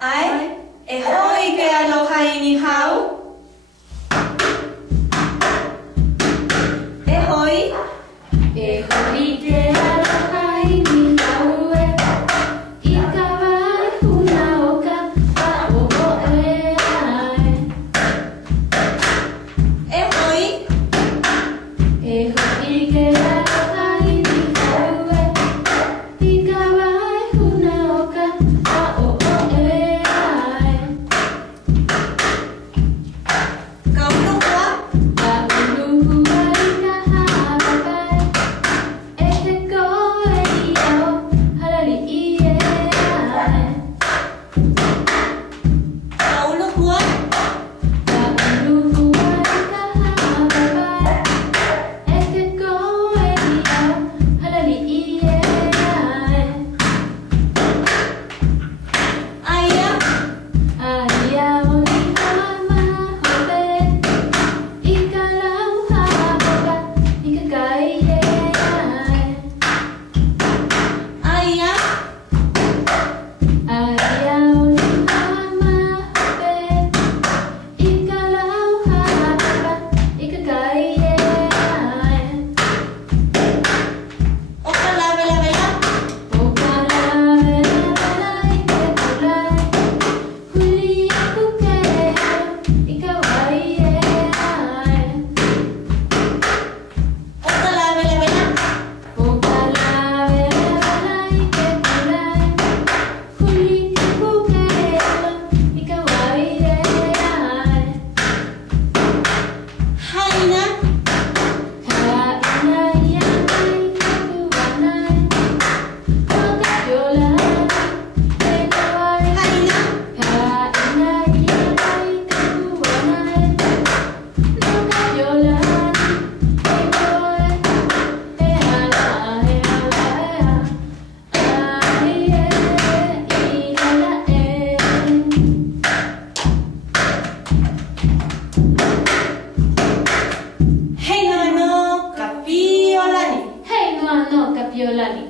Ai, e hoi ke aloha I ni hau. E hoi. E hoi ke aloha I ni hau e. I ka wai huna o ka a'o'o e ai. E hoi. E hoi ke aloha I ni hau e. I ka wai huna o ka a'o'o e ai. Ka ulua. Ka ulua I ka hawakai. E te koe I au halali I e ai. Ka ulua. Ka ulua I ka hawakai. E te koe I au halali I e ai. Aia. Aia o ni hamahope. I ka lauhapoka I ka kai e ai. Aia. Aia o ni hamahope. I ka lauhapoka I ka kai e ai. O ka lawe lawe la. O ka lawe lawe I ke pulai. Huli aku ke hao I ka wai e ai. O ka lawe lawe la. O ka lawe lawe I ke pulai. Huli aku ke hao I ka wai e ai. Haina. Haina ia mai ka puanai. O ka piolani e ka wai. Haina. Haina ia mai ka puanai. No ka piolani e ka wai. E hala e hala e ha. Ai e I hala e. Hei no no ka piolani. Hei noa no ka piolani.